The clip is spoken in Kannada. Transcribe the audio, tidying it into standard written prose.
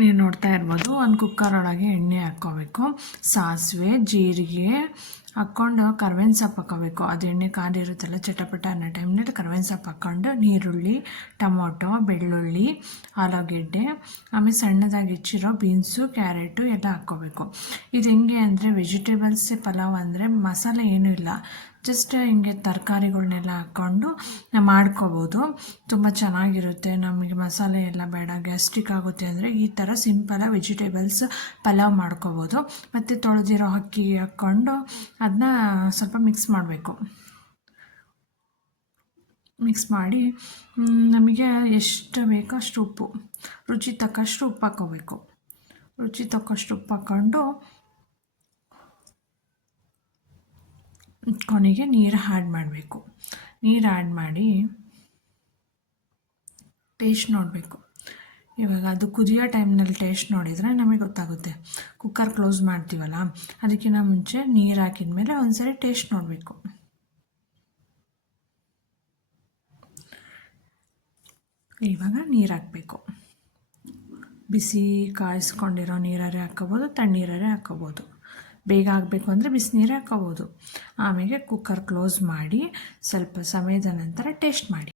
ನೀವು ನೋಡ್ತಾ ಇರ್ಬೋದು, ಒಂದು ಕುಕ್ಕರ್ ಒಳಗೆ ಎಣ್ಣೆ ಹಾಕ್ಕೋಬೇಕು, ಸಾಸಿವೆ ಜೀರಿಗೆ ಹಾಕ್ಕೊಂಡು ಕರ್ಬೇವಿನ ಸೊಪ್ಪು ಹಾಕ್ಕೋಬೇಕು. ಅದು ಎಣ್ಣೆ ಕಾದಿರುತ್ತಲ್ಲ ಚಟಪಟ ಅನ್ನೋ ಟೈಮ್ನಲ್ಲಿ ಕರ್ಬೇವಿನ ಸೊಪ್ಪು ಹಾಕ್ಕೊಂಡು ನೀರುಳ್ಳಿ, ಟೊಮೊಟೊ, ಬೆಳ್ಳುಳ್ಳಿ, ಆಲೂಗೆಡ್ಡೆ, ಆಮೇಲೆ ಸಣ್ಣದಾಗಿ ಹೆಚ್ಚಿರೋ ಬೀನ್ಸು, ಕ್ಯಾರೆಟು ಎಲ್ಲ ಹಾಕ್ಕೋಬೇಕು. ಇದು ಹೆಂಗೆ ಅಂದರೆ ವೆಜಿಟೇಬಲ್ಸ್ ಪಲಾವ್ ಅಂದರೆ ಮಸಾಲೆ ಏನೂ ಇಲ್ಲ, ಜಸ್ಟ್ ಹಿಂಗೆ ತರಕಾರಿಗಳ್ನೆಲ್ಲ ಹಾಕ್ಕೊಂಡು ಮಾಡ್ಕೋಬೋದು. ತುಂಬ ಚೆನ್ನಾಗಿರುತ್ತೆ. ನಮಗೆ ಮಸಾಲೆ ಎಲ್ಲ ಬೇಡ, ಗ್ಯಾಸ್ಟ್ರಿಕ್ ಆಗುತ್ತೆ ಅಂದರೆ ಈ ಥರ ಸಿಂಪಲಾಗಿ ವೆಜಿಟೇಬಲ್ಸ್ ಪಲಾವ್ ಮಾಡ್ಕೋಬೋದು. ಮತ್ತು ತೊಳೆದಿರೋ ಅಕ್ಕಿ ಹಾಕ್ಕೊಂಡು ಅದನ್ನ ಸ್ವಲ್ಪ ಮಿಕ್ಸ್ ಮಾಡಬೇಕು. ಮಿಕ್ಸ್ ಮಾಡಿ ನಮಗೆ ಎಷ್ಟು ಬೇಕೋ ಅಷ್ಟು ಉಪ್ಪು, ರುಚಿ ತಕ್ಕಷ್ಟು ಉಪ್ಪು ಹಾಕ್ಕೋಬೇಕು. ರುಚಿ ತಕ್ಕಷ್ಟು ಉಪ್ಪು ಹಾಕ್ಕೊಂಡು ಕೊನೆಗೆ ನೀರು ಆ್ಯಡ್ ಮಾಡಬೇಕು. ನೀರು ಆ್ಯಡ್ ಮಾಡಿ ಟೇಸ್ಟ್ ನೋಡಬೇಕು. ಇವಾಗ ಅದು ಕುದಿಯೋ ಟೈಮ್ನಲ್ಲಿ ಟೇಸ್ಟ್ ನೋಡಿದರೆ ನಮಗೆ ಗೊತ್ತಾಗುತ್ತೆ. ಕುಕ್ಕರ್ ಕ್ಲೋಸ್ ಮಾಡ್ತೀವಲ್ಲ, ಅದಕ್ಕಿಂತ ಮುಂಚೆ ನೀರು ಹಾಕಿದ ಮೇಲೆ ಒಂದ್ಸರಿ ಟೇಸ್ಟ್ ನೋಡಬೇಕು. ಇವಾಗ ನೀರು ಹಾಕಬೇಕು. ಬಿಸಿ ಕಾಯಿಸ್ಕೊಂಡಿರೋ ನೀರಾರೆ ಹಾಕ್ಕೋಬೋದು, ತಣ್ಣೀರಾರೆ ಹಾಕ್ಕೋಬೋದು. ಬೇಗ ಆಗಬೇಕು ಅಂದರೆ ಬಿಸಿನೀರೇ ಹಾಕ್ಕೋಬೋದು. ಆಮೇಲೆ ಕುಕ್ಕರ್ ಕ್ಲೋಸ್ ಮಾಡಿ ಸ್ವಲ್ಪ ಸಮಯದ ನಂತರ ಟೇಸ್ಟ್ ಮಾಡಿ.